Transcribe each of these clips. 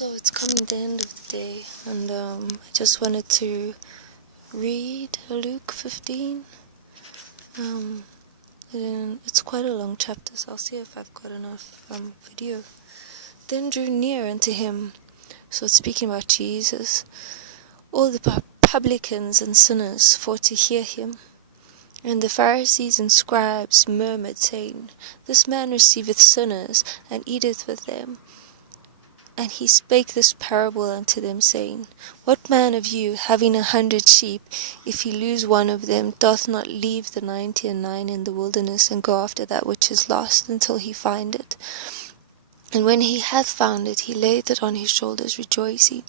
So it's coming the end of the day, and I just wanted to read Luke 15. And it's quite a long chapter, so I'll see if I've got enough video. Then drew near unto him, so it's speaking about Jesus, all the publicans and sinners for to hear him. And the Pharisees and scribes murmured, saying, This man receiveth sinners, and eateth with them. And he spake this parable unto them, saying, What man of you, having 100 sheep, if he lose one of them, doth not leave the 99 in the wilderness, and go after that which is lost, until he find it? And when he hath found it, he layeth it on his shoulders, rejoicing.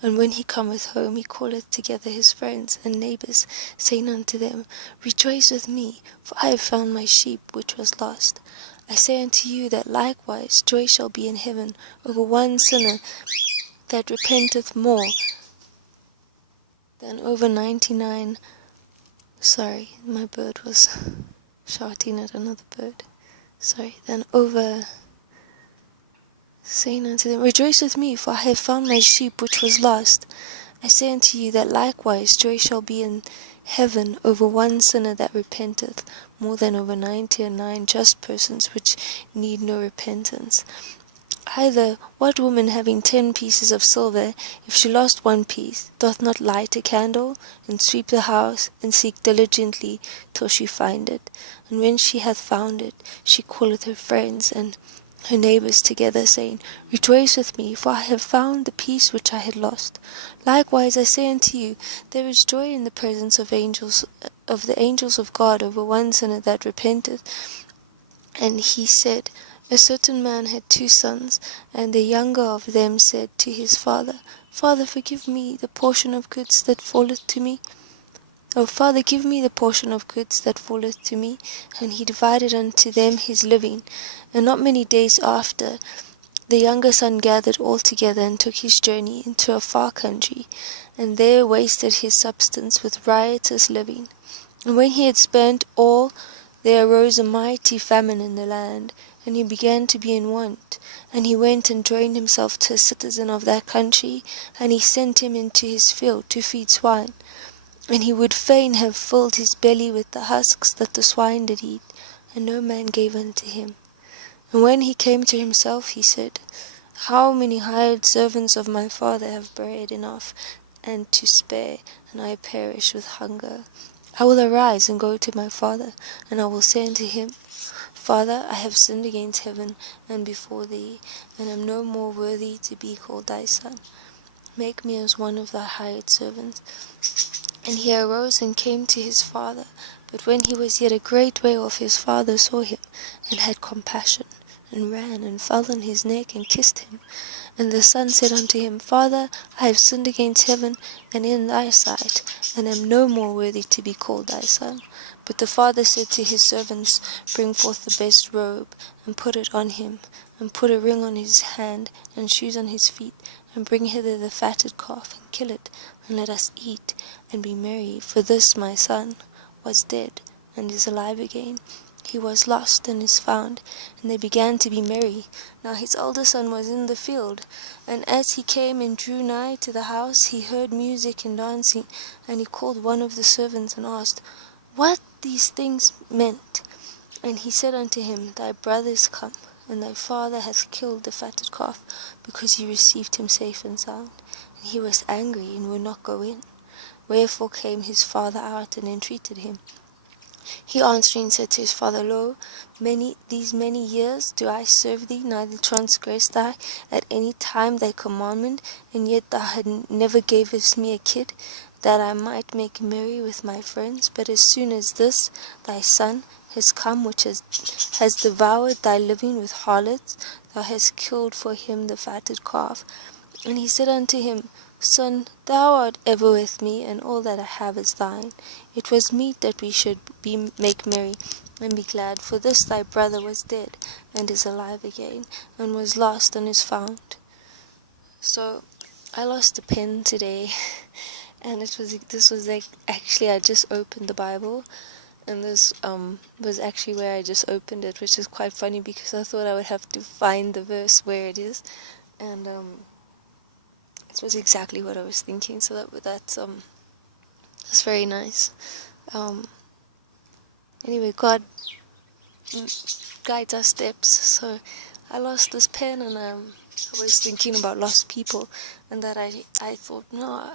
And when he cometh home, he calleth together his friends and neighbours, saying unto them, Rejoice with me, for I have found my sheep which was lost. I say unto you that likewise joy shall be in heaven over one sinner that repenteth more than over 99. Sorry, my bird was shouting at another bird. Than over, saying unto them, Rejoice with me, for I have found my sheep which was lost. I say unto you that likewise joy shall be in heaven over one sinner that repenteth, more than over 99 just persons which need no repentance. Either what woman having 10 pieces of silver, if she lost one piece, doth not light a candle, and sweep the house, and seek diligently till she find it? And when she hath found it, she calleth her friends and her neighbours together, saying, Rejoice with me, for I have found the piece which I had lost. Likewise I say unto you, there is joy in the presence of the angels of God over one sinner that repenteth. And he said, A certain man had 2 sons, and the younger of them said to his father, Father, forgive me the portion of goods that falleth to me. Father, give me the portion of goods that falleth to me. And he divided unto them his living. And not many days after, the younger son gathered all together, and took his journey into a far country, and there wasted his substance with riotous living. And when he had spent all, there arose a mighty famine in the land, and he began to be in want. And he went and joined himself to a citizen of that country, and he sent him into his field to feed swine. And he would fain have filled his belly with the husks that the swine did eat, and no man gave unto him. And when he came to himself, he said, How many hired servants of my father have bread enough and to spare, and I perish with hunger? I will arise and go to my father, and I will say unto him, Father, I have sinned against heaven and before thee, and am no more worthy to be called thy son. Make me as one of thy hired servants. And he arose and came to his father. But when he was yet a great way off, his father saw him, and had compassion, and ran, and fell on his neck, and kissed him. And the son said unto him, Father, I have sinned against heaven, and in thy sight, and am no more worthy to be called thy son. But the father said to his servants, Bring forth the best robe, and put it on him, and put a ring on his hand, and shoes on his feet, and bring hither the fatted calf, and kill it, and let us eat, and be merry. For this my son was dead, and is alive again. He was lost, and is found. And they began to be merry. Now his elder son was in the field. And as he came and drew nigh to the house, he heard music and dancing. And he called one of the servants, and asked, What these things meant? And he said unto him, Thy brother is come, and thy father hath killed the fatted calf, because he received him safe and sound. And he was angry, and would not go in. Wherefore came his father out, and entreated him. He answering said to his father, Lo, these many years do I serve thee, neither transgressed I at any time thy commandment, and yet thou never gavest me a kid, that I might make merry with my friends. But as soon as this thy son has come, which has devoured thy living with harlots, thou hast killed for him the fatted calf. And he said unto him, Son, thou art ever with me, and all that I have is thine. It was meet that we should make merry, and be glad, for this thy brother was dead, and is alive again, and was lost, and is found. So, I lost a pen today, and this was actually, I just opened the Bible, and this was actually where I just opened it, which is quite funny, because I thought I would have to find the verse where it is, and that was exactly what I was thinking. So that's very nice. Anyway, God guides our steps. So I lost this pen, and I was thinking about lost people, and that I thought, no,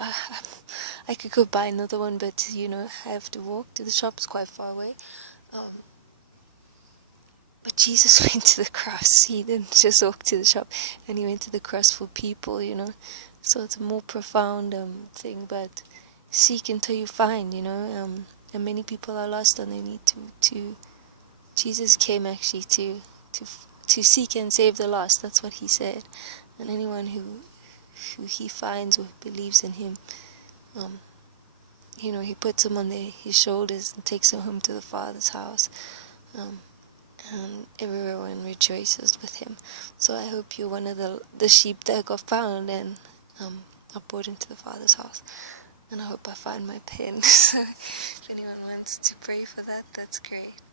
I could go buy another one, but I have to walk to the shop. It's quite far away. But Jesus went to the cross. He didn't just walk to the shop, and he went to the cross for people, So it's a more profound thing, but seek until you find, and many people are lost, and they need to Jesus came actually to seek and save the lost. That's what he said. And anyone who he finds or believes in him, he puts them on his shoulders and takes them home to the Father's house. And everyone rejoices with him. So I hope you're one of the sheep that got found and are brought into the Father's house. And I hope I find my pen. So if anyone wants to pray for that, that's great.